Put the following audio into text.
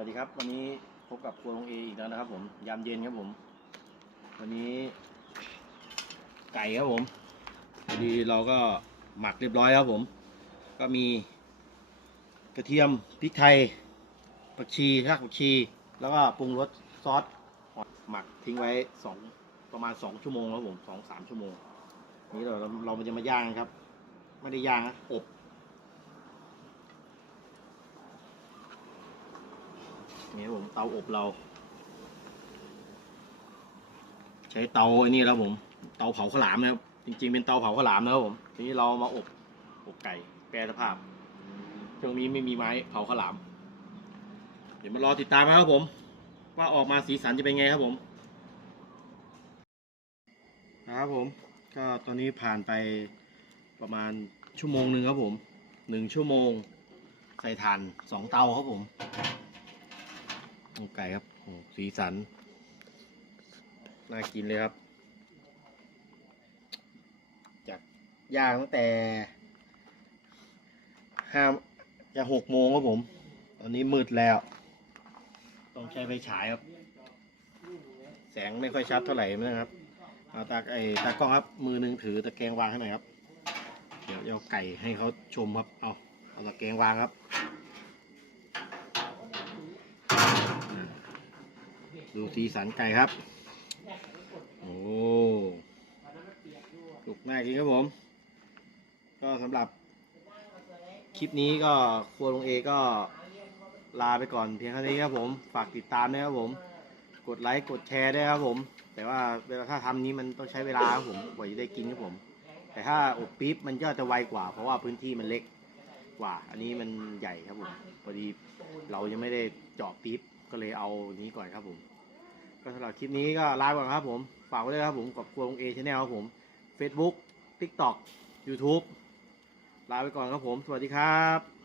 วัสดีครับ วันนี้พบกับครัวลงเออีกแล้วนะครับ ผมยามเย็นครับผม วันนี้ ไก่ครับผมพอดีเราก็หมักเรียบร้อยครับผม ก็มี กระเทียมพริกไทยผักชีรากผักชี แล้วก็ปรุงรสซอสหมักทิ้งไว้สองประมาณสองชั่วโมงครับผมสองสามชั่วโมง นี้เราเราจะมาย่างครับ ไม่ได้ย่างนะอบ นี่ผมเตาอบเรา ใช้เตาไอ้นี่แล้วผม เตาเผาข้าวหลามนะครับ จริง ๆ เป็นเตาเผาข้าวหลามนะครับผม ทีนี้เรามาอบอบไก่แปรสภาพ ช่วงนี้ไม่มีไม้เผาข้าวหลาม เดี๋ยวมารอติดตามนะครับผม ว่าออกมาสีสันจะเป็นไงครับผมนะครับผมก็ตอนนี้ผ่านไปประมาณชั่วโมงหนึ่งครับผมหนึ่งชั่วโมง ใส่ถ่านสองเตาครับผม โอ้ไก่ครับโอ้สีสัน น่ากินเลยครับ จากย่างตั้งแต่ห้าจะหกโมงครับผม ตอนนี้มืดแล้ว ต้องใช้ไฟฉายครับ แสงไม่ค่อยชัดเท่าไหร่นะครับ เอาตาไอตากล้องครับ มือหนึงถือตะแกรงวางให้หน่อยครับ เดี๋ยวเอาไก่ให้เขาชมครับ เอาเอาตะแกรงวางครับ ดูสีสันไก่ครับ โอ้สุกน่ากินครับผม ก็สำหรับ คลิปนี้ก็ครัวลงเอก็ลาไปก่อนเพียงเท่านี้ครับผม ฝากติดตามด้วยครับผม กดไลค์กดแชร์ด้วยครับผม แต่ว่าเวลาถ้าทำนี้มันต้องใช้เวลาครับผมกว่าจะได้กินครับผม แต่ถ้าอบปี๊บมันก็จะไวกว่า เพราะว่าพื้นที่มันเล็กกว่า อันนี้มันใหญ่ครับผมพอดีเรายังไม่ได้เจาะปี๊บก็เลยเอานี้ก่อนครับผม ก็สำหรับคลิปนี้ก็ลาไปก่อนครับผมฝากไว้ด้วยครับผมกับครัวลงเอชแนลครับผม Facebook TikTok YouTube ลาไปก่อนครับผม สวัสดีครับ